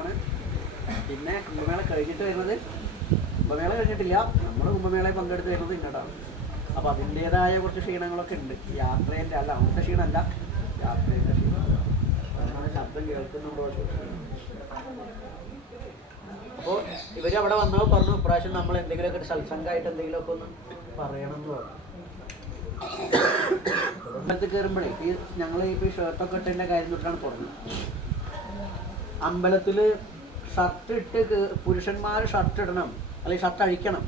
ആണ്. പിന്നെ കുംഭമേള കഴിഞ്ഞിട്ട് വരുന്നത്. കുംഭമേള കഴിഞ്ഞിട്ടില്ല. നമ്മൾ കുംഭമേളയിൽ പങ്കെടുത്ത് വരുന്നത് ഇങ്ങോട്ടാണ് അപ്പോൾ അതിന്റേതായ കുറച്ച് ക്ഷീണങ്ങളൊക്കെ ഉണ്ട്. യാത്രേന്റെ അല്ല അവിടുത്തെ ക്ഷീണമല്ല. യാത്രേന്റെ ക്ഷീണം. ശബ്ദം കേൾക്കുന്നുണ്ടോ അപ്പോൾ ഇവർ അവിടെ വന്നോ പറഞ്ഞു ഇപ്രാവശ്യം നമ്മൾ എന്തെങ്കിലുമൊക്കെ സത്സംഗമായിട്ട് എന്തെങ്കിലുമൊക്കെ ഒന്ന് പറയണം എന്ന് പറഞ്ഞു. അമ്പലത്തിൽ കയറുമ്പോഴേ ഈ ഞങ്ങൾ ഇപ്പോൾ ഷർട്ടൊക്കെ ഇട്ടതിന്റെ കാര്യം തൊട്ടാണ് തുടങ്ങുന്നത് അമ്പലത്തിൽ ഷർട്ട് ഇട്ട് പുരുഷന്മാർ ഷർട്ട് ഇടണം അല്ലെങ്കിൽ ഷർട്ട് അഴിക്കണം.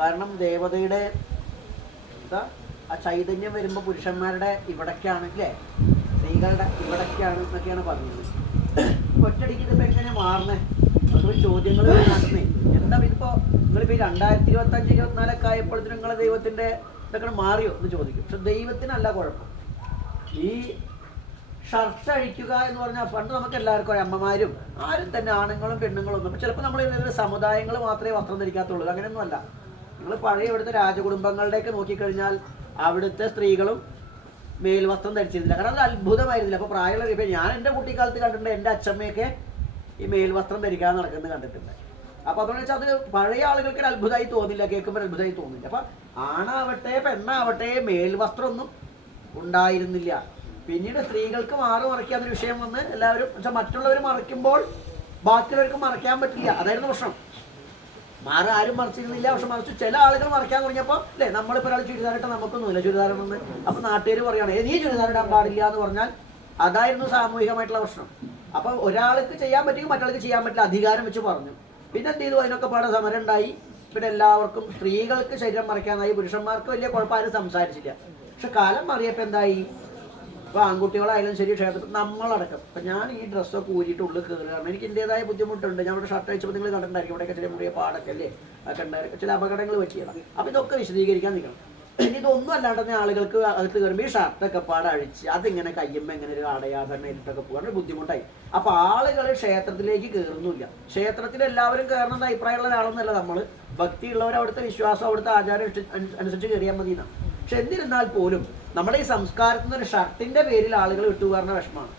കാരണം ദേവതയുടെ എന്താ ആ ചൈതന്യം വരുമ്പോൾ പുരുഷന്മാരുടെ ഇവിടേക്കാണ് അല്ലേ സ്ത്രീകളുടെ ഇവിടേക്കാണ് എന്നൊക്കെയാണ് പറഞ്ഞത്. ഒറ്റടിക്ക് ഇതിപ്പോൾ എങ്ങനെ മാറണേ അതൊരു ചോദ്യങ്ങൾ നടന്നേ എന്താ ഇതിപ്പോൾ നിങ്ങളിപ്പോൾ ഈ രണ്ടായിരത്തി ഇരുപത്തഞ്ച് ഇരുപത്തിനാലൊക്കെ ആയപ്പോഴത്തേനും നിങ്ങളെ ദൈവത്തിന്റെ ഇതൊക്കെ മാറിയോ എന്ന് ചോദിക്കും. പക്ഷെ ദൈവത്തിനല്ല കുഴപ്പം. ഈ ഷർട്ട് അഴിക്കുക എന്ന് പറഞ്ഞാൽ പണ്ട് നമുക്ക് എല്ലാവർക്കും അമ്മമാരും ആരും തന്നെ ആണുങ്ങളും പെണ്ണുങ്ങളും ഒന്നും. ചിലപ്പോൾ നമ്മൾ ഇതിൽ സമുദായങ്ങൾ മാത്രമേ വസ്ത്രം ധരിക്കാത്തുള്ളൂ. അങ്ങനെയൊന്നുമല്ല നിങ്ങൾ പഴയ ഇവിടുത്തെ രാജകുടുംബങ്ങളുടെയൊക്കെ നോക്കിക്കഴിഞ്ഞാൽ അവിടുത്തെ സ്ത്രീകളും മേൽവസ്ത്രം ധരിച്ചിരുന്നില്ല. കാരണം അത് അത്ഭുതമായിരുന്നില്ല. അപ്പോൾ പ്രായമുള്ള ഇപ്പം ഞാൻ എന്റെ കുട്ടിക്കാലത്ത് കണ്ടിട്ടുണ്ട് എന്റെ അച്ഛമ്മയൊക്കെ ഈ മേൽവസ്ത്രം ധരിക്കാൻ നടക്കുന്നത് കണ്ടിട്ടുണ്ട്. അപ്പോൾ അതുകൊണ്ട് വെച്ചാൽ അത് പഴയ ആളുകൾക്ക് ഒരു അത്ഭുതമായി തോന്നില്ല. കേൾക്കുമ്പോൾ അത്ഭുതമായി തോന്നില്ല. അപ്പം ആണാവട്ടെ പെണ്ണാവട്ടെ മേൽവസ്ത്രമൊന്നും ഉണ്ടായിരുന്നില്ല. പിന്നീട് സ്ത്രീകൾക്ക് മാറി മറയ്ക്കാന്നൊരു വിഷയം വന്ന് എല്ലാവരും പക്ഷെ മറ്റുള്ളവർ മറയ്ക്കുമ്പോൾ ബാക്കിയുള്ളവർക്ക് മറയ്ക്കാൻ പറ്റില്ല. അതായിരുന്നു പ്രശ്നം. മാറി ആരും മറച്ചിരുന്നില്ല. പക്ഷെ മറിച്ച് ചില ആളുകൾ മറയ്ക്കാൻ തുടങ്ങിയപ്പോൾ അല്ലേ നമ്മളിപ്പോൾ ഒരാൾ ചുരിദാറിട്ട് നമുക്കൊന്നുമില്ല. ചുരിദാറുണ്ടെന്ന് അപ്പം നാട്ടുകാർ പറയുകയാണ് "ഏ, നീ ചുരിദാറിടാൻ പാടില്ല എന്ന് പറഞ്ഞാൽ അതായിരുന്നു സാമൂഹികമായിട്ടുള്ള പ്രശ്നം. അപ്പോൾ ഒരാൾക്ക് ചെയ്യാൻ പറ്റുമെങ്കിൽ മറ്റാൾക്ക് ചെയ്യാൻ പറ്റില്ല. അധികാരം വെച്ച് പറഞ്ഞു. പിന്നെ എന്ത് ചെയ്തു? അതിനൊക്കെ പാടെ സമരം ഉണ്ടായി പിന്നെ എല്ലാവർക്കും സ്ത്രീകൾക്ക് ശരീരം മറയ്ക്കാനായി. പുരുഷന്മാർക്ക് വലിയ കുഴപ്പമാരും സംസാരിച്ചില്ല. പക്ഷെ കാലം മാറിയപ്പോൾ എന്തായി? ഇപ്പോൾ ആൺകുട്ടികളായാലും ശരി ക്ഷേത്രത്തിൽ നമ്മളടക്കം. ഇപ്പം ഞാൻ ഈ ഡ്രസ്സൊക്കെ ഊരിയിട്ട് ഉള്ളിൽ കയറുകയാണ് എനിക്ക് എന്റെതായ ബുദ്ധിമുട്ടുണ്ട്. ഞാൻ ഇവിടെ ഷർട്ട് അയച്ചപ്പോൾ നിങ്ങൾ കണ്ടിട്ടുണ്ടായിരിക്കും. ഇവിടെയൊക്കെ ചെറിയ മുറിയ പാടൊക്കെ അല്ലേ? അതൊക്കെ ഉണ്ടായിരിക്കും ചില അപകടങ്ങൾ പറ്റിയതാണ്. അപ്പോൾ ഇതൊക്കെ വിശദീകരിക്കാൻ നിൽക്കണം ഇനി ഇതൊന്നും അല്ലാണ്ട് തന്നെ ആളുകൾക്ക് അകത്ത് കയറുമ്പോൾ ഈ ഷർട്ടൊക്കെ പാടഴിച്ച് അതിങ്ങനെ കയ്യുമ്പോൾ എങ്ങനെ ഒരു അടയാതെ ഇട്ടൊക്കെ പോകാൻ ബുദ്ധിമുട്ടായി. അപ്പോൾ ആളുകൾ ക്ഷേത്രത്തിലേക്ക് കയറുന്നില്ല ക്ഷേത്രത്തിൽ എല്ലാവരും കയറണമെന്ന് അഭിപ്രായമുള്ള ഒരാളൊന്നുമല്ല നമ്മൾ ഭക്തിയുള്ളവർ അവിടുത്തെ വിശ്വാസം അവിടുത്തെ ആചാരം അനുസരിച്ച് കയറിയാൽ മതി എന്നാണ് പക്ഷെ എന്നിരുന്നാൽ പോലും നമ്മുടെ ഈ സംസ്കാരത്തിൽ നിന്ന് ഒരു ഷർട്ടിന്റെ പേരിൽ ആളുകൾ വിട്ടുപോകാറുന്ന വിഷമാണ്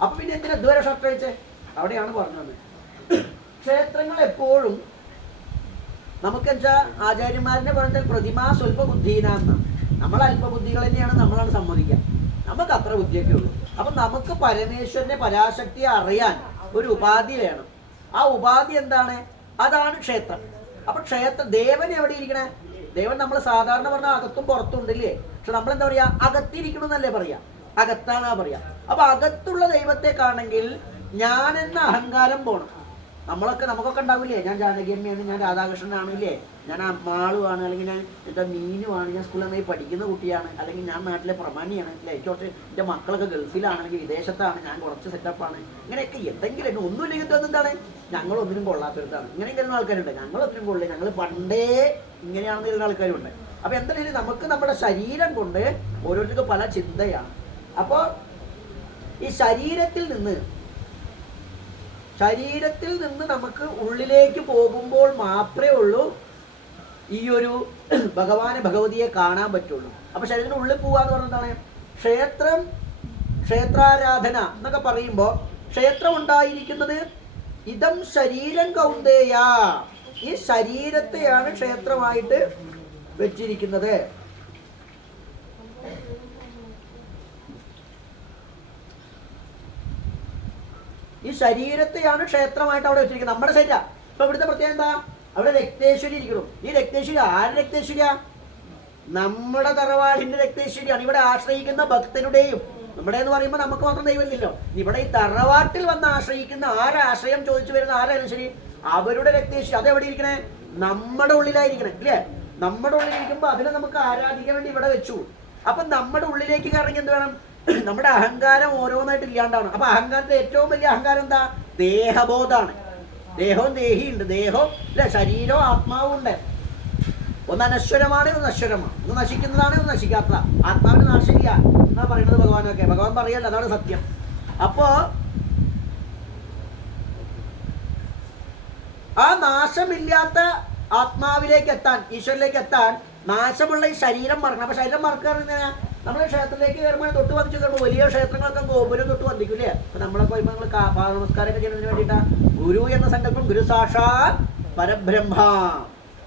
അപ്പൊ പിന്നെ എന്തിനാ ഇതുവരെ ഷർട്ട് അയച്ചേ അവിടെയാണ് പറഞ്ഞത് ക്ഷേത്രങ്ങൾ എപ്പോഴും നമുക്ക് എന്താ ആചാര്യന്മാരുടെ പറഞ്ഞാൽ പ്രതിമാ സ്വല്പ ബുദ്ധീനാന്ന നമ്മൾ അല്പബുദ്ധികൾ തന്നെയാണ് നമ്മളാണ് സമ്മതിക്കുക. നമുക്ക് അത്ര ബുദ്ധിയൊക്കെ ഉള്ളൂ. അപ്പൊ നമുക്ക് പരമേശ്വരനെ പരാശക്തിയെ അറിയാൻ ഒരു ഉപാധി വേണം. ആ ഉപാധി എന്താണ്? അതാണ് ക്ഷേത്രം. അപ്പൊ ക്ഷേത്ര ദേവൻ എവിടെ ഇരിക്കണേ? ദേവൻ നമ്മൾ സാധാരണ പറഞ്ഞാൽ അകത്തും പുറത്തും ഉണ്ടല്ലേ പക്ഷെ നമ്മൾ എന്താ പറയാ? അകത്തിരിക്കണം എന്നല്ലേ പറയാ. അകത്താണ് പറയാ. അപ്പൊ അകത്തുള്ള ദൈവത്തെ കാണെങ്കിൽ ഞാൻ എന്ന അഹങ്കാരം പോണം. നമ്മളൊക്കെ നമുക്കൊക്കെ ഉണ്ടാവില്ലേ? ഞാൻ ജാനകിയമ്മയാണ് ഞാൻ രാധാകൃഷ്ണനാണില്ലേ? ഞാൻ ആ മാളുവാണ് അല്ലെങ്കിൽ ഞാൻ എന്താ മീനുമാണ് ഞാൻ സ്കൂളിൽ നന്നായി പഠിക്കുന്ന കുട്ടിയാണ് അല്ലെങ്കിൽ ഞാൻ നാട്ടിലെ പ്രമാണിയാണ് അല്ലേ? എനിക്ക് കുറച്ച് എന്റെ മക്കളൊക്കെ ഗൾഫിലാണ് അല്ലെങ്കിൽ വിദേശത്താണ് ഞാൻ കുറച്ച് സെറ്റപ്പാണ് ഇങ്ങനെയൊക്കെ എന്തെങ്കിലും ഒന്നുമില്ലെങ്കിൽ എന്താണ്? ഞങ്ങളൊന്നിനും കൊള്ളാത്തൊരുത്താണ് ഇങ്ങനെ ഇങ്ങനെ ആൾക്കാരുണ്ട്. ഞങ്ങളൊന്നിനും കൊള്ളില്ല ഞങ്ങൾ പണ്ടേ ഇങ്ങനെയാണെന്ന് ഇരുന്ന ആൾക്കാരുണ്ട്. അപ്പോൾ എന്തായാലും നമുക്ക് നമ്മുടെ ശരീരം കൊണ്ട് ഓരോരുത്തർക്ക് പല ചിന്തയാണ്. അപ്പോൾ ഈ ശരീരത്തിൽ നിന്ന് ശരീരത്തിൽ നിന്ന് നമുക്ക് ഉള്ളിലേക്ക് പോകുമ്പോൾ മാത്രമേ ഉള്ളൂ ഈ ഒരു ഭഗവാനെ ഭഗവതിയെ കാണാൻ പറ്റുള്ളൂ. അപ്പൊ ശരീരത്തിന് ഉള്ളിൽ പോവാന്ന് പറഞ്ഞതാണ് ക്ഷേത്രം ക്ഷേത്രാരാധന എന്നൊക്കെ പറയുമ്പോൾ ക്ഷേത്രം ഉണ്ടായിരിക്കുന്നത് ഇതം ശരീരം കൗന്ദേയ. ഈ ശരീരത്തെയാണ് ക്ഷേത്രമായിട്ട് വെച്ചിരിക്കുന്നത്. ഈ ശരീരത്തെയാണ് ക്ഷേത്രമായിട്ട് അവിടെ വെച്ചിരിക്കുന്നത്. നമ്മുടെ ശരീരം. ഇപ്പൊ ഇവിടുത്തെ പ്രത്യേകം എന്താ? അവിടെ രക്തേശ്വരി ഇരിക്കുന്നു. ഈ രക്തേശ്വരി ആര് രക്തേശ്വരിയാ? നമ്മുടെ തറവാടിന്റെ രക്തേശ്വരിയാണ്. ഇവിടെ ആശ്രയിക്കുന്ന ഭക്തരുടെയും. നമ്മുടെ എന്ന് പറയുമ്പോൾ നമുക്ക് മാത്രം ദൈവമില്ലല്ലോ. ഇവിടെ ഈ തറവാട്ടിൽ വന്ന് ആശ്രയിക്കുന്ന ആരാശ്രയം ചോദിച്ചു വരുന്ന ആരായാലും ശരി? അവരുടെ രക്തേശ്വരി. അതെവിടെ ഇരിക്കണേ? നമ്മുടെ ഉള്ളിലായിരിക്കണേ. ഇല്ലേ? നമ്മുടെ ഉള്ളിലിരിക്കുമ്പോൾ അതിനെ നമുക്ക് ആരാധിക്കാൻ വേണ്ടി ഇവിടെ വെച്ചു. അപ്പൊ നമ്മുടെ ഉള്ളിലേക്ക് കറങ്ങി എന്ത് വേണം? നമ്മുടെ അഹങ്കാരം ഓരോന്നായിട്ട് ഇല്ലാണ്ടാണ് അപ്പൊ അഹങ്കാരത്തെ ഏറ്റവും വലിയ അഹങ്കാരം എന്താ? ദേഹബോധാണ് ദേഹവും ദേഹിയുണ്ട്. ദേഹവും അല്ല ശരീരവും ആത്മാവും ഉണ്ട്. ഒന്ന് അനശ്വരമാണ് ഒന്ന് നശ്വരമാണ് ഒന്ന് നശിക്കുന്നതാണ് ഒന്ന് നശിക്കാത്ത ആത്മാവിന് നാശമില്ല എന്നാ പറയുന്നത് ഭഗവാനൊക്കെ. ഭഗവാൻ പറയല്ല അതാണ് സത്യം. അപ്പോ ആ നാശമില്ലാത്ത ആത്മാവിലേക്ക് എത്താൻ ഈശ്വരിലേക്ക് എത്താൻ നാശമുള്ള ഈ ശരീരം മറക്കണം. അപ്പൊ ശരീരം മറക്കുക നമ്മൾ ക്ഷേത്രത്തിലേക്ക് കയറുമ്പോൾ തൊട്ട് വന്നിച്ച് കയറുമ്പോൾ വലിയ ക്ഷേത്രങ്ങളൊക്കെ ഗോപുരം തൊട്ട് വന്നിക്കില്ലേ അപ്പൊ നമ്മളൊക്കെ വരുമ്പോൾ നമ്മൾ നമസ്കാരമൊക്കെ ചെയ്യുന്നതിന് വേണ്ടിയിട്ടാ ഗുരു എന്ന സങ്കല്പം ഗുരു സാക്ഷാത് പരബ്രഹ്മ.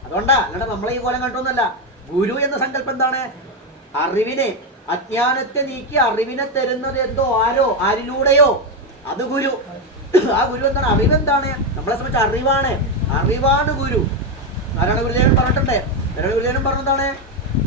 അതുകൊണ്ടാ അല്ലാണ്ട് നമ്മളെ ഈ കോലം കണ്ടൊന്നല്ല ഗുരു എന്ന സങ്കല്പം എന്താണ്? അറിവിനെ അജ്ഞാനത്തെ നീക്കി അറിവിനെ തരുന്നത് എന്തോ ആരോ ആരിലൂടെയോ? അത് ഗുരു. ആ ഗുരു എന്താണ്? അറിവെന്താണ്? നമ്മളെ സംബന്ധിച്ച് അറിവാണ്. അറിവാണ് ഗുരു. ആരാണ് ഗുരുദേവൻ പറഞ്ഞിട്ടുണ്ട്? നാരായണ ഗുരുദേവൻ പറഞ്ഞതാണ്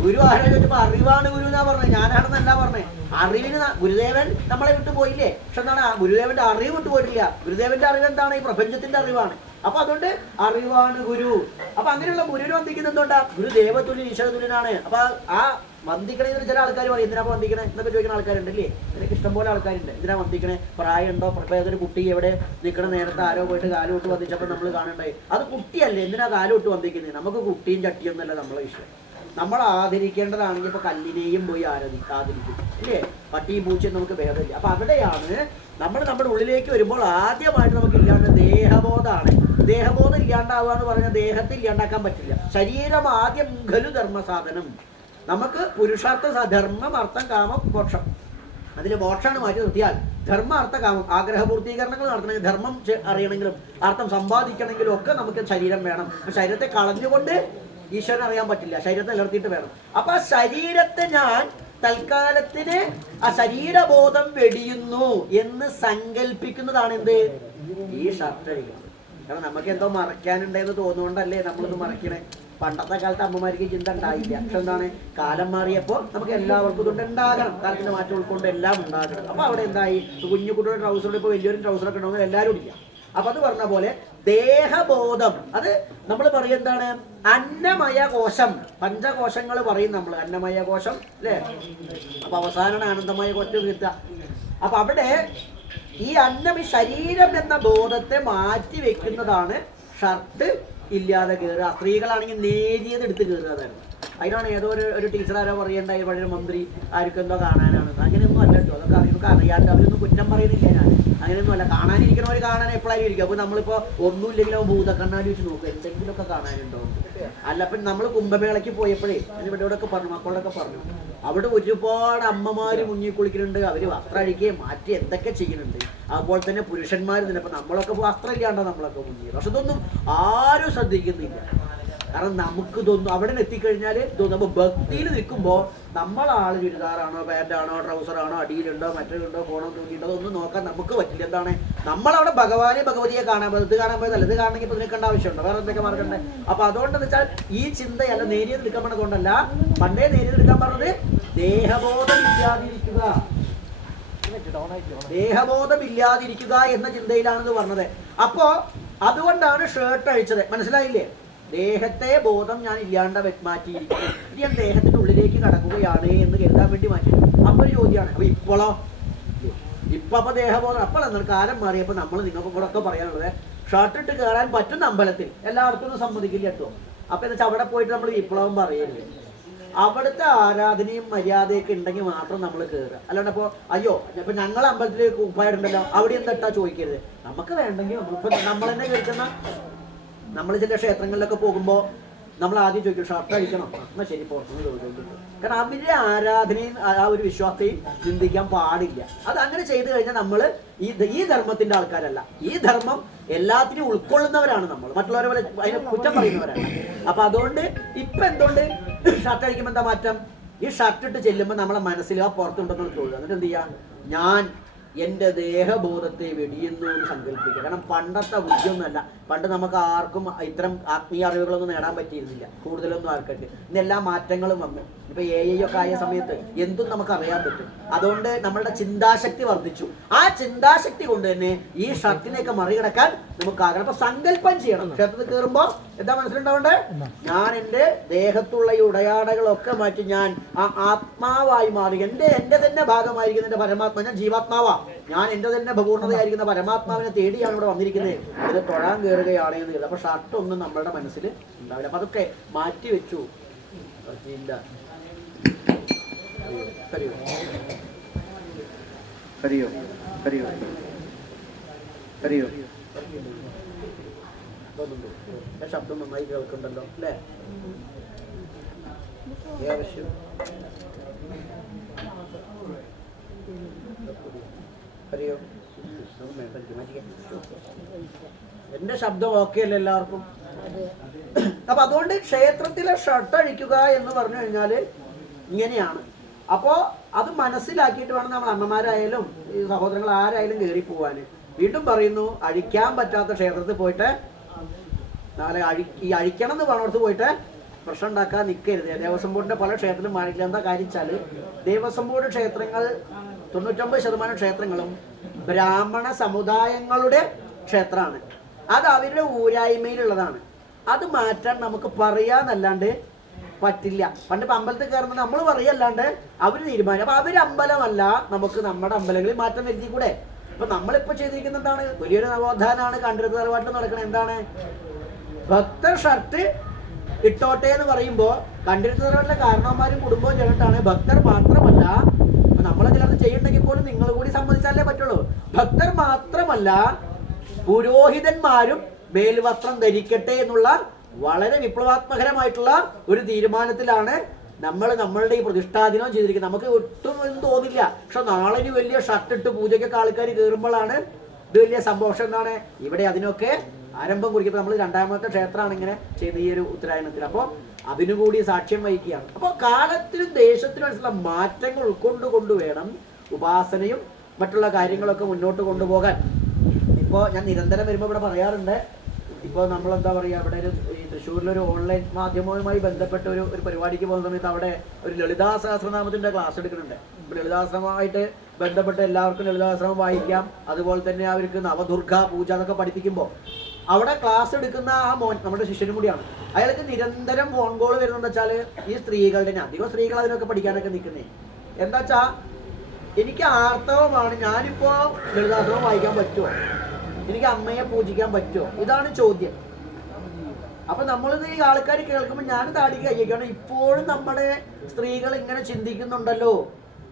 ഗുരു ആരാ ചോദിച്ചപ്പോ അറിവാണ് ഗുരു എന്നാ പറഞ്ഞത് ഞാനാണെന്നല്ല പറഞ്ഞത് അറിവിന് ഗുരുദേവൻ നമ്മളെ വിട്ടു പോയില്ലേ? പക്ഷെ എന്താണ് ഗുരുദേവന്റെ അറിവ് വിട്ടു പോയിട്ടില്ല. ഗുരുദേവന്റെ അറിവ് എന്താണ്? ഈ പ്രപഞ്ചത്തിന്റെ അറിവാണ്. അപ്പൊ അതുകൊണ്ട് അറിവാണ് ഗുരു അപ്പൊ അങ്ങനെയുള്ള ഗുരുവിനെ വന്ദിക്കുന്നത് എന്തുകൊണ്ടാ? ഗുരു ദേവതുല്യൻ ഈശ്വരതുല്യനാണ്. അപ്പൊ ആ വന്ദിക്കണേന്ന് ചില ആൾക്കാർ പറയും എന്തിനാ വന്ദിക്കണേ? എന്നൊക്കെ ചോദിക്കുന്ന ആൾക്കാരുണ്ട് അല്ലേ എനിക്ക് ഇഷ്ടംപോലെ ആൾക്കാരുണ്ട്. എന്തിനാ വന്ദിക്കണേ? പ്രായമുണ്ടോ? ഏതൊരു കുട്ടി എവിടെ? നിൽക്കണ നേരത്തെ ആരോ പോയിട്ട് കാലോട്ട് വന്ദിച്ചപ്പോൾ നമ്മൾ കാണണ്ടായി അത് കുട്ടിയല്ലേ എന്തിനാ കാലോട്ട് വന്ദിക്കുന്നത് നമുക്ക് കുട്ടിയും ചട്ടിയൊന്നുമല്ല നമ്മളെ വിഷയം. നമ്മൾ ആദരിക്കേണ്ടതാണെങ്കിൽ ഇപ്പൊ കല്ലിനെയും പോയി ആരാധിക്കാതിരിക്കും. ഇല്ലേ പട്ടിയും പൂച്ചയും നമുക്ക് ഭേദമില്ല. അപ്പൊ അവിടെയാണ് നമ്മൾ നമ്മുടെ ഉള്ളിലേക്ക് വരുമ്പോൾ ആദ്യമായിട്ട് നമുക്ക് ഇല്ലാണ്ട് ദേഹബോധമാണ്. ദേഹബോധം ഇല്ലാണ്ടാവുക എന്ന് പറഞ്ഞാൽ ദേഹത്തെ ഇല്ലാണ്ടാക്കാൻ പറ്റില്ല. ശരീരം ആദ്യം ഖലു ധർമ്മസാധനം. നമുക്ക് പുരുഷാർത്ഥ ധർമ്മം അർത്ഥം കാമം മോക്ഷം. അതിൽ മോക്ഷാണ് മാറ്റി നിർത്തിയാൽ ധർമ്മ അർത്ഥ കാമം ആഗ്രഹപൂർത്തീകരണങ്ങൾ നടത്തണമെങ്കിൽ ധർമ്മം അറിയണമെങ്കിലും അർത്ഥം സമ്പാദിക്കണമെങ്കിലും ഒക്കെ നമുക്ക് ശരീരം വേണം. ശരീരത്തെ കളഞ്ഞുകൊണ്ട് ഈശ്വരൻ അറിയാൻ പറ്റില്ല. ശരീരത്തെ നിലർത്തിയിട്ട് വേണം. അപ്പൊ ആ ശരീരത്തെ ഞാൻ തൽക്കാലത്തിന് ആ ശരീരബോധം വെടിയുന്നു എന്ന് സങ്കല്പിക്കുന്നതാണ് എന്ത്? ഈ ഷർട്ട് അടിക്കണം കാരണം നമുക്ക് എന്തോ മറയ്ക്കാനുണ്ടെന്ന് തോന്നുകൊണ്ടല്ലേ നമ്മളിത് മറയ്ക്കണേ. പണ്ടത്തെ കാലത്ത് അമ്മമാർക്ക് ചിന്ത ഉണ്ടായില്ല. പക്ഷെ എന്താണ്? കാലം മാറിയപ്പോൾ നമുക്ക് എല്ലാവർക്കും ഇതുകൊണ്ട് ഉണ്ടാകണം. കാലത്തിന്റെ മാറ്റം ഉൾക്കൊണ്ട് എല്ലാം ഉണ്ടാകണം. അപ്പൊ അവിടെ എന്തായി? കുഞ്ഞു കുട്ടിയുടെ ട്രൗസറോട് ഇപ്പോൾ വലിയൊരു ട്രൗസറൊക്കെ ഉണ്ടാവുമ്പോൾ എല്ലാവരും ഇടിക്കാം അപ്പൊ അത് പറഞ്ഞ പോലെ ദേഹബോധം. അത് നമ്മൾ പറയും എന്താണ്? അന്നമയ കോശം പഞ്ചകോശങ്ങൾ പറയും നമ്മൾ അന്നമയ കോശം അല്ലേ? അപ്പൊ അവസാനമാണ് ആനന്ദമയ കോശം കിട്ടുക. അപ്പൊ അവിടെ ഈ അന്നം ഈ ശരീരം എന്ന ബോധത്തെ മാറ്റി വെക്കുന്നതാണ് ഷർട്ട് ഇല്ലാതെ കയറുക സ്ത്രീകളാണെങ്കിൽ നേരിയത് എടുത്ത് കയറുകയായിരുന്നു അതിനാണ് ഏതോ ഒരു ഒരു ടീച്ചർ ആരോ പറയണ്ടായി പഴയ മന്ത്രി ആർക്കെന്തോ കാണാനാണ്. അങ്ങനെയൊന്നും അല്ല കേട്ടോ അതൊക്കെ അറിയുമ്പോൾ അറിയാണ്ട് അവരൊന്നും കുറ്റം പറയുന്നില്ല ഞാൻ. അങ്ങനെയൊന്നും അല്ല കാണാനിരിക്കണവർ കാണാൻ എപ്പോഴായും ഇരിക്കും. അപ്പോൾ നമ്മളിപ്പോ ഒന്നുമില്ലെങ്കിലും ഭൂതക്കണ്ണാടി വെച്ച് നോക്കുക എന്തെങ്കിലുമൊക്കെ കാണാനുണ്ടോ? അല്ല അപ്പം നമ്മൾ കുംഭമേളയ്ക്ക് പോയപ്പോഴേ ഞാൻ ഇവിടെ ഇവിടെ ഒക്കെ പറഞ്ഞു മക്കളോടൊക്കെ പറഞ്ഞു. അവിടെ ഒരുപാട് അമ്മമാര് മുങ്ങി കുളിക്കുന്നുണ്ട്. അവർ വസ്ത്രം അഴിക്കുകയും മാറ്റി എന്തൊക്കെ ചെയ്യുന്നുണ്ട്. അതുപോലെ തന്നെ പുരുഷന്മാർ തന്നെ. നമ്മളൊക്കെ വസ്ത്രം ഇല്ലാണ്ടോ നമ്മളൊക്കെ മുങ്ങി. പക്ഷെ ഇതൊന്നും ആരും ശ്രദ്ധിക്കുന്നില്ല. കാരണം നമുക്ക് ഇതൊന്നും അവിടെ എത്തിക്കഴിഞ്ഞാൽ നമ്മൾ ഭക്തിയിൽ നിൽക്കുമ്പോൾ നമ്മൾ നമ്മളാൾ ചുരിദാറാണോ പാന്റാണോ ട്രൗസറാണോ അടിയിലുണ്ടോ മറ്റേതുണ്ടോ കോണം തൂക്കിയിട്ടോ ഒന്നും നോക്കാൻ നമുക്ക് പറ്റില്ല. എന്താണ്? നമ്മളവിടെ ഭഗവാനെ ഭഗവതിയെ കാണാൻ ഇത് കാണാൻ പോയതല്ല ഇത് കാണണമെങ്കിൽ ഇപ്പൊ നിൽക്കേണ്ട ആവശ്യമുണ്ടോ? വേറെ എന്തൊക്കെ മാർഗമുണ്ട്? അപ്പൊ അതുകൊണ്ടെന്ന് വെച്ചാൽ ഈ ചിന്തയല്ല നേരിയത് എടുക്കാൻ പറഞ്ഞതുകൊണ്ടല്ല പണ്ടേ നേരിയത് എടുക്കാൻ പറഞ്ഞത് ദേഹബോധം ഇല്ലാതിരിക്കുക ദേഹബോധം ഇല്ലാതിരിക്കുക എന്ന ചിന്തയിലാണെന്ന് പറഞ്ഞത്. അപ്പോ അതുകൊണ്ടാണ് ഷർട്ട് അഴിച്ചത്. മനസ്സിലായില്ലേ? ദേഹത്തെ ബോധം ഞാൻ ഇല്ലാണ്ട മാറ്റിയിരിക്കുന്നു ഞാൻ ദേഹത്തിന്റെ ഉള്ളിലേക്ക് കടക്കുകയാണ് എന്ന് കരുതാൻ വേണ്ടി മാറ്റി അപ്പൊ ഒരു ചോദ്യമാണ് അപ്പൊ ഇപ്പോഴോ ഇപ്പൊ അപ്പൊ ദേഹബോധം അപ്പോൾ എന്നാൽ കാലം മാറിയപ്പോ നമ്മൾ നിങ്ങൾക്ക് കൂടെ ഒക്കെ പറയാനുള്ളത്. ഷർട്ട് ഇട്ട് കയറാൻ പറ്റുന്ന അമ്പലത്തിൽ എല്ലായിടത്തും ഒന്നും സമ്മതിക്കില്ല കേട്ടോ. അപ്പൊ എന്താ അവിടെ പോയിട്ട് നമ്മൾ വിപ്ലവം പറയരുത്. അവിടുത്തെ ആരാധനയും മര്യാദയൊക്കെ ഉണ്ടെങ്കിൽ മാത്രം നമ്മൾ കയറുക അല്ലാണ്ട് അപ്പോൾ അയ്യോ ഇപ്പൊ ഞങ്ങൾ അമ്പലത്തിൽ കുപ്പായിട്ടുണ്ടല്ലോ അവിടെ എന്താ ചോദിക്കരുത്. നമുക്ക് വേണ്ടെങ്കിൽ നമ്മളിപ്പോ നമ്മൾ തന്നെ കേൾക്കുന്ന നമ്മൾ ചില ക്ഷേത്രങ്ങളിലൊക്കെ പോകുമ്പോൾ നമ്മൾ ആദ്യം ചോദിക്കും ഷർട്ട് അടിക്കണം എന്നാൽ എന്നാ ശരി പുറത്തുനിന്ന് തൊഴിലുണ്ട് കാരണം അവരുടെ ആരാധനയും ആ ഒരു വിശ്വാസത്തെയും ചിന്തിക്കാൻ പാടില്ല. അത് അങ്ങനെ ചെയ്തു കഴിഞ്ഞാൽ നമ്മൾ ഈ ഈ ധർമ്മത്തിന്റെ ആൾക്കാരല്ല. ഈ ധർമ്മം എല്ലാത്തിനും ഉൾക്കൊള്ളുന്നവരാണ് നമ്മൾ മറ്റുള്ളവരെ പോലെ അതിനെ കുറ്റം പറയുന്നവരാണ് അപ്പൊ അതുകൊണ്ട് ഇപ്പൊ എന്തുകൊണ്ട് ഷർട്ട് അടിക്കുമ്പോൾ എന്താ മാറ്റം? ഈ ഷർട്ട് ഇട്ട് ചെല്ലുമ്പോൾ നമ്മളെ മനസ്സിൽ ആ പുറത്തുണ്ടെന്നുള്ള തൊഴിൽ എന്നിട്ട് എന്ത് ചെയ്യാം? ഞാൻ എന്റെ ദേഹബോധത്തെ വെടിയുന്നു എന്ന് സങ്കല്പിക്കുക. കാരണം പണ്ടത്തെ ബുദ്ധിയൊന്നുമല്ല. പണ്ട് നമുക്ക് ആർക്കും ഇത്തരം ആത്മീയ അറിവുകളൊന്നും നേടാൻ പറ്റിയിരുന്നില്ല. കൂടുതലൊന്നും ആർക്കൊക്കെ ഇന്നെല്ലാ മാറ്റങ്ങളും വന്നു. ഇപ്പൊ എ ഐ ഒക്കെ ആയ സമയത്ത് എന്തും നമുക്ക് അറിയാൻ പറ്റും. അതുകൊണ്ട് നമ്മളുടെ ചിന്താശക്തി വർദ്ധിച്ചു. ആ ചിന്താശക്തി കൊണ്ട് തന്നെ ഈ ഷർട്ടിനെയൊക്കെ മറികടക്കാൻ നമുക്ക് ആഗ്രഹം. അപ്പൊ സങ്കല്പം ചെയ്യണം. ക്ഷേത്രത്തിൽ കയറുമ്പോ എന്താ മനസ്സിലുണ്ടാവണ്ടേ? ഞാൻ എന്റെ ദേഹത്തുള്ള ഈ ഉടയാടകളൊക്കെ മാറ്റി ഞാൻ ആ ആത്മാവായി മാറി. എന്റെ എന്റെ തന്നെ ഭാഗമായിരിക്കുന്ന എന്റെ പരമാത്മാ ഞാൻ ജീവാത്മാവാ. ഞാൻ എന്റെ തന്നെ പൂർണതയായിരിക്കുന്ന പരമാത്മാവിനെ തേടിയാണ് ഇവിടെ വന്നിരിക്കുന്നത്. ഇത് തൊഴാൻ കയറുകയാണ് എന്ന് കരുതും അപ്പൊ ഷർട്ട് ഒന്നും നമ്മളുടെ മനസ്സിൽ ഉണ്ടാവില്ല. അപ്പൊ അതൊക്കെ മാറ്റി വെച്ചു. ഹരിയോ. ഹരിയോ ഹരിയോ. ഹരിയോ. ഹരിയോ ആ ശബ്ദം നന്നായി കേൾക്കുന്നുണ്ടല്ലോ അല്ലേ? എനിക്ക് മാറ്റിക്കാം എന്റെ ശബ്ദം ഓക്കെ അല്ലേ എല്ലാവർക്കും? അപ്പൊ അതുകൊണ്ട് ക്ഷേത്രത്തിലെ ഷർട്ട് അഴിക്കുക എന്ന് പറഞ്ഞു കഴിഞ്ഞാൽ ഇങ്ങനെയാണ്. അപ്പോ അത് മനസ്സിലാക്കിയിട്ട് വേണം നമ്മൾ അമ്മമാരായാലും ഈ സഹോദരങ്ങൾ ആരായാലും കയറി പോവാന് വീണ്ടും പറയുന്നു അഴിക്കാൻ പറ്റാത്ത ക്ഷേത്രത്തിൽ പോയിട്ട് നാളെ അഴി ഈ അഴിക്കണം എന്ന് പറഞ്ഞിടത്ത് പോയിട്ട് പ്രശ്നം ഉണ്ടാക്കാൻ നിൽക്കരുത് ദേവസ്വം ബോർഡിന്റെ പല ക്ഷേത്രത്തിലും മാറിയില്ല എന്താ കാര്യം ദേവസ്വം ബോർഡ് ക്ഷേത്രങ്ങൾ തൊണ്ണൂറ്റൊമ്പത് ശതമാനം ക്ഷേത്രങ്ങളും ബ്രാഹ്മണ സമുദായങ്ങളുടെ ക്ഷേത്രമാണ്. അത് അവരുടെ ഊരായ്മയിലുള്ളതാണ്. അത് മാറ്റാൻ നമുക്ക് പറയാന്നല്ലാണ്ട് പറ്റില്ല. പണ്ട് അമ്പലത്തിൽ കയറുമ്പോൾ നമ്മൾ പറയല്ലാണ്ട് അവർ തീരുമാനം അപ്പൊ അവർ അമ്പലമല്ല നമുക്ക് നമ്മുടെ അമ്പലങ്ങളിൽ മാറ്റം വരുത്തി കൂടെ ഇപ്പൊ നമ്മളിപ്പോ ചെയ്തിരിക്കുന്ന എന്താണ് വലിയൊരു നവോത്ഥാനമാണ് കണ്ടിരുന്ന തറവാട്ടിൽ നടക്കുന്നത് എന്താണ്? ഭക്ത ഷർട്ട് ഇട്ടോട്ടെ എന്ന് പറയുമ്പോ കണ്ടിരുന്ന തറവാട്ടിലെ കാരണവന്മാരും കുടുംബവും ചേർന്നിട്ടാണ് ഭക്തർ മാത്രമല്ല നമ്മളെ ചിലത് ചെയ്യണ്ടെങ്കിൽ പോലും നിങ്ങൾ കൂടി സമ്മതിച്ചാലേ പറ്റുള്ളൂ. ഭക്തർ മാത്രമല്ല പുരോഹിതന്മാരും മേൽവസ്ത്രം ധരിക്കട്ടെ എന്നുള്ള വളരെ വിപ്ലവാത്മകരമായിട്ടുള്ള ഒരു തീരുമാനത്തിലാണ് നമ്മൾ നമ്മളുടെ ഈ പ്രതിഷ്ഠാദിനം ചെയ്തിരിക്കുന്നത്. നമുക്ക് ഒട്ടും ഒന്നും തോന്നില്ല. പക്ഷെ നാളെ ഒരു വലിയ ഷർട്ട് ഇട്ട് പൂജയ്ക്കൊക്കെ ആൾക്കാർ കയറുമ്പോഴാണ് ഇത് വലിയ സന്തോഷം എന്താണ് ഇവിടെ അതിനൊക്കെ ആരംഭം കുറിക്കുമ്പോൾ നമ്മൾ രണ്ടാമത്തെ ക്ഷേത്രമാണ് ഇങ്ങനെ ചെയ്ത ഈ ഒരു ഉത്തരായണത്തിൽ. അപ്പോൾ അതിനുകൂടി സാക്ഷ്യം വഹിക്കുകയാണ്. അപ്പോൾ കാലത്തിനും ദേശത്തിനും അനുസരിച്ചുള്ള മാറ്റങ്ങൾ ഉൾക്കൊണ്ടുകൊണ്ട് വേണം ഉപാസനയും മറ്റുള്ള കാര്യങ്ങളൊക്കെ മുന്നോട്ട് കൊണ്ടുപോകാൻ. ഇപ്പോൾ ഞാൻ നിരന്തരം വരുമ്പോൾ ഇവിടെ പറയാറുണ്ട്. ഇപ്പോൾ നമ്മൾ എന്താ പറയുക ഇവിടെ ഒരു തൃശ്ശൂരിലൊരു ഓൺലൈൻ മാധ്യമവുമായി ബന്ധപ്പെട്ട ഒരു ഒരു പരിപാടിക്ക് പോകുന്ന സമയത്ത് അവിടെ ഒരു ലളിതാ സഹസ്രനാമത്തിന്റെ ക്ലാസ് എടുക്കുന്നുണ്ട് ലളിതാശ്രമമായിട്ട് ബന്ധപ്പെട്ട് എല്ലാവർക്കും ലളിതാശ്രമം വായിക്കാം. അതുപോലെ തന്നെ അവർക്ക് നവദുർഗ പൂജ എന്നൊക്കെ പഠിപ്പിക്കുമ്പോൾ അവിടെ ക്ലാസ് എടുക്കുന്ന ആ മോൻ നമ്മുടെ ശിഷ്യനും കൂടിയാണ്. അയാൾക്ക് നിരന്തരം ഫോൺ കോൾ വരുന്നതെന്ന് വെച്ചാൽ ഈ സ്ത്രീകളുടെ അധികം സ്ത്രീകൾ അതിനൊക്കെ പഠിക്കാനൊക്കെ നിൽക്കുന്നേ. എന്താ വെച്ചാ എനിക്ക് ആർത്തവമാണ് ഞാനിപ്പോ ലളിതാശ്രമം വായിക്കാൻ പറ്റുമോ എനിക്ക് അമ്മയെ പൂജിക്കാൻ പറ്റുമോ ഇതാണ് ചോദ്യം. അപ്പൊ നമ്മളിത് ഈ ആൾക്കാർ കേൾക്കുമ്പോൾ ഞാൻ താടിക്ക് കയ്യേക്കാണ്. ഇപ്പോഴും നമ്മുടെ സ്ത്രീകൾ ഇങ്ങനെ ചിന്തിക്കുന്നുണ്ടല്ലോ.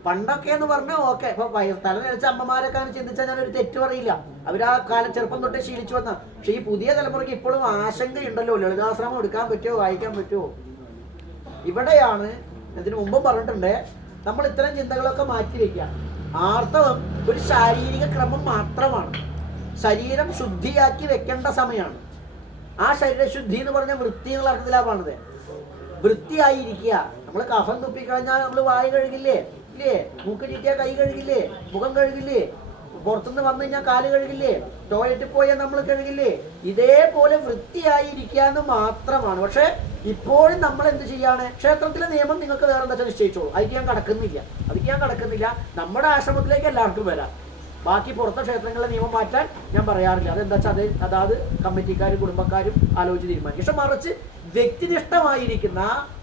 പണ്ടൊക്കെ എന്ന് പറഞ്ഞാൽ ഓക്കെ ഇപ്പൊ തല നിലച്ച അമ്മമാരൊക്കെ ചിന്തിച്ചാൽ ഒരു തെറ്റ് പറയില്ല. അവർ ആ കാലം ചെറുപ്പം തൊട്ടേ ശീലിച്ചു വന്ന. പക്ഷെ ഈ പുതിയ തലമുറയ്ക്ക് ഇപ്പോഴും ആശങ്കയുണ്ടല്ലോ. ലളിതാശ്രമം എടുക്കാൻ പറ്റുമോ വായിക്കാൻ പറ്റുമോ ഇവിടെയാണ് ഇതിനു മുമ്പ് പറഞ്ഞിട്ടുണ്ട് നമ്മൾ ഇത്തരം ചിന്തകളൊക്കെ മാറ്റി വെക്കുക ആർത്തവം ഒരു ശാരീരിക ക്രമം മാത്രമാണ്. ശരീരം ശുദ്ധിയാക്കി വെക്കേണ്ട സമയമാണ്. ആ ശരീരശുദ്ധി എന്ന് പറഞ്ഞ വൃത്തി എന്നുള്ള പറഞ്ഞത് വൃത്തിയായിരിക്കുക. നമ്മൾ കഫം തുപ്പിക്കഴിഞ്ഞാൽ നമ്മൾ വായ കഴുകില്ലേ? ഇല്ലേ? മൂക്ക് ചീറ്റിയാൽ കൈ കഴുകില്ലേ? മുഖം കഴുകില്ലേ? പുറത്തുനിന്ന് വന്നു കഴിഞ്ഞാൽ കാൽ കഴുകില്ലേ? ടോയ്ലറ്റിൽ പോയാൽ നമ്മൾ കഴുകില്ലേ? ഇതേപോലെ വൃത്തിയായിരിക്കുക എന്ന് മാത്രമാണ്. പക്ഷെ ഇപ്പോഴും നമ്മൾ എന്ത് ചെയ്യാണ്? ക്ഷേത്രത്തിലെ നിയമം നിങ്ങൾക്ക് വേറെ എന്താ നിശ്ചയിച്ചോളൂ. അതിക്ക് ഞാൻ കടക്കുന്നില്ല. അതിക്ക് ഞാൻ കടക്കുന്നില്ല. നമ്മുടെ ആശ്രമത്തിലേക്ക് എല്ലാവർക്കും വരാം. ബാക്കി പുറത്തെ ക്ഷേത്രങ്ങളിലെ നിയമം മാറ്റാൻ ഞാൻ പറയാറില്ല. അതെന്താ വെച്ചാൽ അത് അതാത് കമ്മിറ്റിക്കാരും കുടുംബക്കാരും ആലോചിച്ച് തീരുമാനിക്കും. പക്ഷെ മറിച്ച് വ്യക്തിനിഷ്ഠമായിരിക്കുന്ന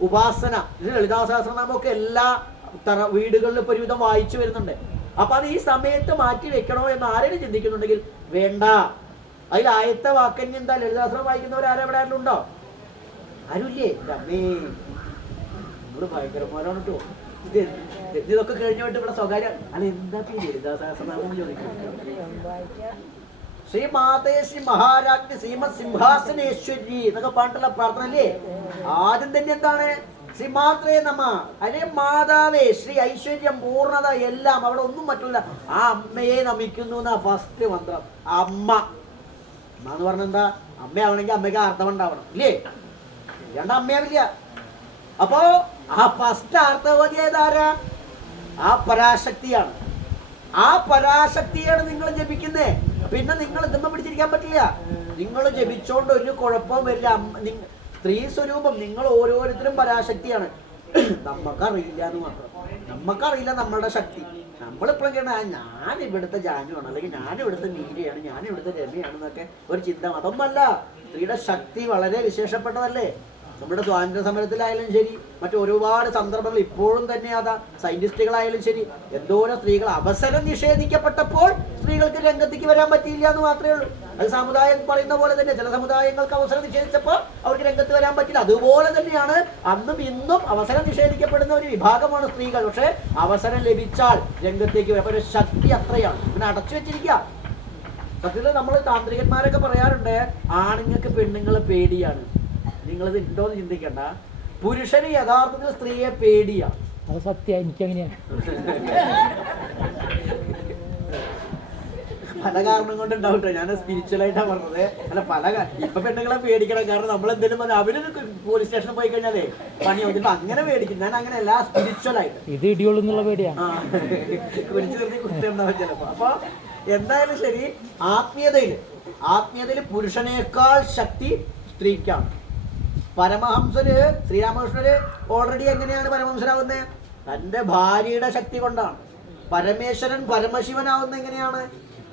ഉപാസന ലളിതാസഹസ്രനാമൊക്കെ എല്ലാ തറ വീടുകളിലും ഇപ്പൊ ഒരുവിധം വായിച്ചു വരുന്നുണ്ട്. അപ്പൊ അത് ഈ സമയത്ത് മാറ്റി വെക്കണോ എന്ന് ആരെങ്കിലും ചിന്തിക്കുന്നുണ്ടെങ്കിൽ വേണ്ട. അതിൽ ആയത്തെ വാക്കന്യം എന്താ? ലളിതാശ്രമം വായിക്കുന്നവർ ആരെവിടെ ആരെങ്കിലും ഉണ്ടോ ആരുമില്ലേ രമേ നമ്മൾ ഭയങ്കരന്മാരാണ് കേട്ടോ ഇതൊക്കെ കഴിഞ്ഞോട്ട് ഇവിടെ സ്വകാര്യ അല്ല എന്താ ശ്രീ മാതേ ശ്രീ മഹാരാജ്ഞി ശ്രീമ സിംഹാസനേശ്വരി എന്നൊക്കെ പാട്ടുള്ള പ്രാർത്ഥന അല്ലേ ആദ്യം തന്നെ എന്താണ്? ശ്രീ മാത്രേ നമ അല്ലെ മാതാവേ ശ്രീ ഐശ്വര്യം പൂർണത എല്ലാം അവിടെ ഒന്നും മറ്റുള്ള ആ അമ്മയെ നമിക്കുന്നു എന്നാ ഫസ്റ്റ് മന്ത്രം. അമ്മ. അമ്മ എന്ന് പറഞ്ഞ എന്താ? അമ്മയാവണമെങ്കിൽ അമ്മയ്ക്ക് അർത്ഥം ഉണ്ടാവണം ഇല്ലേ? രണ്ട അമ്മയാവില്ല. അപ്പോ ആ ഫസ്റ്റ് അർത്ഥവതി ഏതാരാ? ആ പരാശക്തിയാണ്. ആ പരാശക്തിയാണ് നിങ്ങൾ ജപിക്കുന്നേ. പിന്നെ നിങ്ങൾ ഇതുമ്മ പിടിച്ചിരിക്കാൻ പറ്റില്ല. നിങ്ങൾ ജപിച്ചോണ്ട് ഒരു കുഴപ്പവും വരില്ല. സ്ത്രീ സ്വരൂപം നിങ്ങൾ ഓരോരുത്തരും പരാശക്തിയാണ്. നമുക്കറിയില്ല എന്ന് മാത്രം. നമുക്കറിയില്ല നമ്മളുടെ ശക്തി. നമ്മളിപ്പോഴും കേട്ടാ ഞാൻ ഇവിടുത്തെ ജാനുവാണ്. അല്ലെങ്കിൽ ഞാൻ ഇവിടുത്തെ നീരയാണ്. ഞാൻ ഇവിടുത്തെ രമയാണെന്നൊക്കെ ഒരു ചിന്ത. അതൊന്നല്ല. സ്ത്രീയുടെ ശക്തി വളരെ വിശേഷപ്പെട്ടതല്ലേ? നമ്മുടെ സ്വാതന്ത്ര്യ സമരത്തിലായാലും ശരി മറ്റു ഒരുപാട് സന്ദർഭങ്ങൾ ഇപ്പോഴും തന്നെ അതാ സയന്റിസ്റ്റുകളായാലും ശരി. എന്തോരം സ്ത്രീകൾ അവസരം നിഷേധിക്കപ്പെട്ടപ്പോൾ സ്ത്രീകൾക്ക് രംഗത്തേക്ക് വരാൻ പറ്റിയില്ല എന്ന് മാത്രമേ ഉള്ളൂ. അത് സമുദായം പറയുന്ന പോലെ തന്നെ ചില സമുദായങ്ങൾക്ക് അവസരം നിഷേധിച്ചപ്പോൾ അവർക്ക് രംഗത്ത് വരാൻ പറ്റില്ല. അതുപോലെ തന്നെയാണ് അന്നും ഇന്നും അവസരം നിഷേധിക്കപ്പെടുന്ന ഒരു വിഭാഗമാണ് സ്ത്രീകൾ. പക്ഷേ അവസരം ലഭിച്ചാൽ രംഗത്തേക്ക് വരാം ഒരു ശക്തി അത്രയാണ്. പിന്നെ അടച്ചു വെച്ചിരിക്കുക. സത്യത്തിൽ നമ്മൾ താന്ത്രികന്മാരൊക്കെ പറയാറുണ്ട് ആണുങ്ങൾക്ക് പെണ്ണുങ്ങളെ പേടിയാണ്. നിങ്ങളിത് ഉണ്ടോന്ന് ചിന്തിക്കണ്ട. പുരുഷന് യഥാർത്ഥത്തിൽ സ്ത്രീയെ പേടിയാണ് അത് സത്യം എനിക്കങ്ങനെയാണ് പല കാരണം കൊണ്ട് ഉണ്ടാവട്ടെ ഞാൻ സ്പിരിച്വൽ ആയിട്ടാണ് പറഞ്ഞത്. അല്ല പല ഇപ്പൊ പെണ്ണുങ്ങളെ പേടിക്കണം. കാരണം നമ്മൾ എന്തെങ്കിലും പറഞ്ഞാൽ അവർ പോലീസ് സ്റ്റേഷനിൽ പോയി കഴിഞ്ഞാലേ പണി വന്നിട്ട് അങ്ങനെ പേടിക്കും. ഞാൻ അങ്ങനെ അല്ല സ്പിരിച്വൽ ആയിട്ട്. ഇത് ഇടിയുള്ളൂ എന്നുള്ള പേടിയാ. ആ കുരിച്ചു നിർത്തി ചിലപ്പോ. അപ്പൊ എന്തായാലും ശരി ആത്മീയതയിൽ ആത്മീയതയിൽ പുരുഷനേക്കാൾ ശക്തി സ്ത്രീക്കാണ്. പരമഹംസര് ശ്രീരാമകൃഷ്ണര് ഓൾറെഡി എങ്ങനെയാണ് പരമഹംസനാവുന്നത് തന്റെ ഭാര്യയുടെ ശക്തി കൊണ്ടാണ്. പരമേശ്വരൻ പരമശിവനാവുന്നത് എങ്ങനെയാണ്?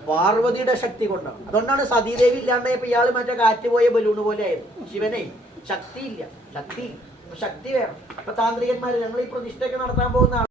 പാർവതിയുടെ ശക്തി കൊണ്ടാണ്. അതുകൊണ്ടാണ് സതീദേവി ഇല്ലാണ്ടായപ്പോ ഇയാൾ മറ്റേ കാറ്റ് പോയ ബലൂണ് പോലെ ആയിരുന്നു ശിവനെ ശക്തിയില്ല. ശക്തി ശക്തി വേണം. ഇപ്പൊ താന്ത്രികന്മാര് ഞങ്ങൾ ഈ പ്രതിഷ്ഠയൊക്കെ നടത്താൻ പോകുന്ന